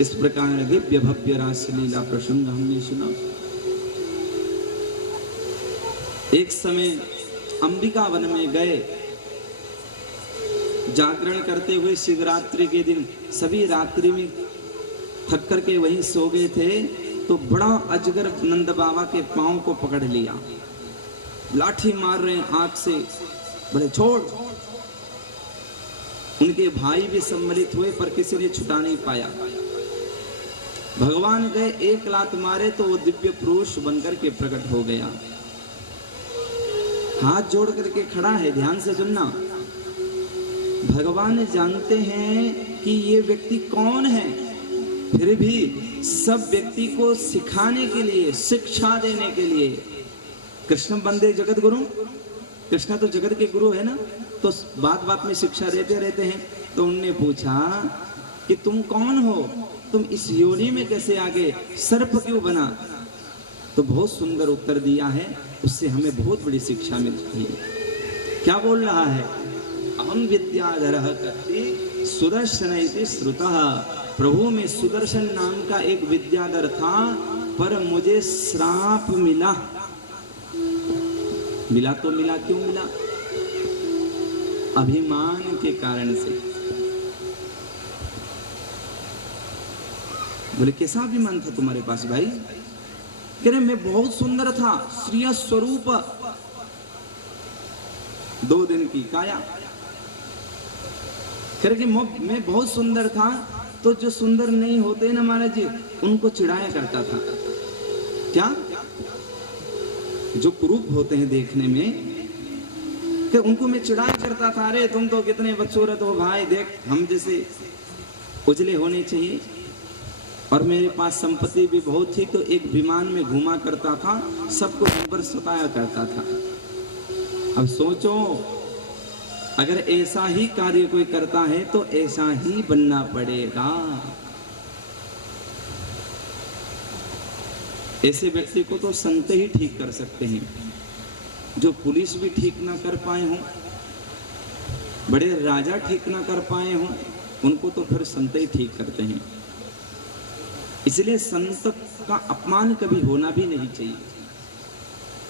इस प्रकार दिव्य भव्य रासलीला प्रसंग हमने सुना। एक समय अंबिका वन में गए, जागरण करते हुए शिवरात्रि के दिन सभी रात्रि में थक करके वहीं सो गए थे, तो बड़ा अजगर नंद बाबा के पांव को पकड़ लिया, लाठी मार रहे हैं आंख से, बोले छोड़। उनके भाई भी सम्मिलित हुए पर किसी ने छुटा नहीं पाया। भगवान गए, एक लात मारे तो वो दिव्य पुरुष बनकर के प्रकट हो गया। हाथ जोड़ करके खड़ा है, ध्यान से सुनना। भगवान जानते हैं कि ये व्यक्ति कौन है, फिर भी सब व्यक्ति को सिखाने के लिए, शिक्षा देने के लिए, कृष्ण बंदे जगत गुरु, कृष्ण तो जगत के गुरु है ना, तो बात बात में शिक्षा देते रहते हैं। तो उनने पूछा कि तुम कौन हो, तुम इस योनि में कैसे आ गए, सर्प क्यों बना? तो बहुत सुंदर उत्तर दिया है, उससे हमें बहुत बड़ी शिक्षा मिलती है। क्या बोल रहा है? अहम विद्याधरः कति सुदर्शन इति श्रुतः। प्रभु में सुदर्शन नाम का एक विद्याधर था, पर मुझे श्राप मिला। मिला तो मिला, क्यों मिला? अभिमान के कारण से। बोले कैसा अभिमान था तुम्हारे पास भाई? कह रहे मैं बहुत सुंदर था, श्रिय स्वरूप, 2 दिन की काया। कह रहे कि मैं बहुत सुंदर था, तो जो सुंदर नहीं होते ना महाराज जी, उनको चिढ़ाया करता था। क्या? जो कुरूप होते हैं देखने में, कि उनको मैं चिढ़ाया करता था, अरे तुम तो कितने बदसूरत हो भाई, देख हम जैसे उजले होने चाहिए। और मेरे पास संपत्ति भी बहुत थी, तो एक विमान में घुमा करता था, सबको ऊपर सताया करता था। अब सोचो, अगर ऐसा ही कार्य कोई करता है तो ऐसा ही बनना पड़ेगा। ऐसे व्यक्ति को तो संत ही ठीक कर सकते हैं। जो पुलिस भी ठीक ना कर पाए हों, बड़े राजा ठीक ना कर पाए हों, उनको तो फिर संत ही ठीक करते हैं। इसलिए संत का अपमान कभी होना भी नहीं चाहिए।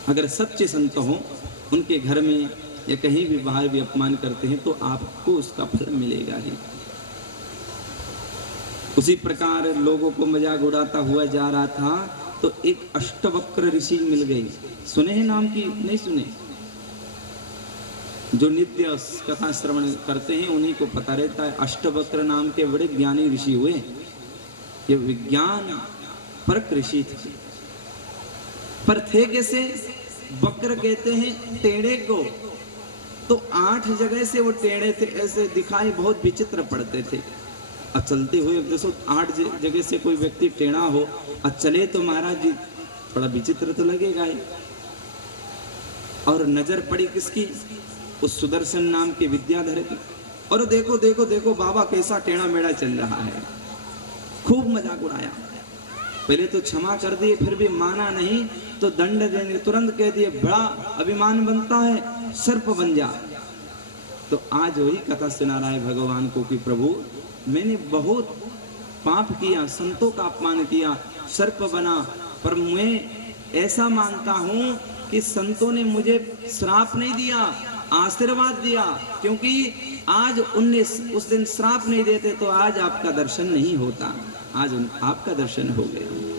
अगर सच्चे संत हो, उनके घर में या कहीं भी बाहर भी अपमान करते हैं, तो आपको उसका फल मिलेगा ही। उसी प्रकार लोगों को मजाक उड़ाता हुआ जा रहा था, तो एक अष्टवक्र ऋषि मिल गए। सुने हैं नाम की? नहीं सुने? जो नित्य कथा श्रवण करते हैं उन्हीं को पता रहता है। अष्टवक्र नाम के बड़े ज्ञानी ऋषि हुए। ये विज्ञान परक ऋषि थे, पर थे कैसे? वक्र कहते हैं टेढ़े को। तो 8 जगह से वो टेढ़े थे, ऐसे दिखाई बहुत विचित्र पड़ते थे। और चलते हुए जैसे 8 जगह से कोई व्यक्ति टेढ़ा हो और चले तो महाराज जी थोड़ा विचित्र तो लगेगा ही। और नजर पड़ी किसकी? उस सुदर्शन नाम के विद्याधर की। और देखो देखो देखो बाबा कैसा टेढ़ा मेढ़ा चल रहा है। खूब मजाक उड़ाया। पहले तो क्षमा कर दिए, फिर भी माना नहीं, तो दंड देने तुरंत कह दिए, बड़ा अभिमान बनता है, सर्प बन जा। तो आज वही कथा सुना रहा है भगवान को कि प्रभु मैंने बहुत पाप किया, संतों का अपमान किया, सर्प बना, पर मैं ऐसा मानता हूं कि संतों ने मुझे श्राप नहीं दिया, आशीर्वाद दिया। क्योंकि आज उस दिन श्राप नहीं देते तो आज आपका दर्शन नहीं होता। आज आपका दर्शन हो गया।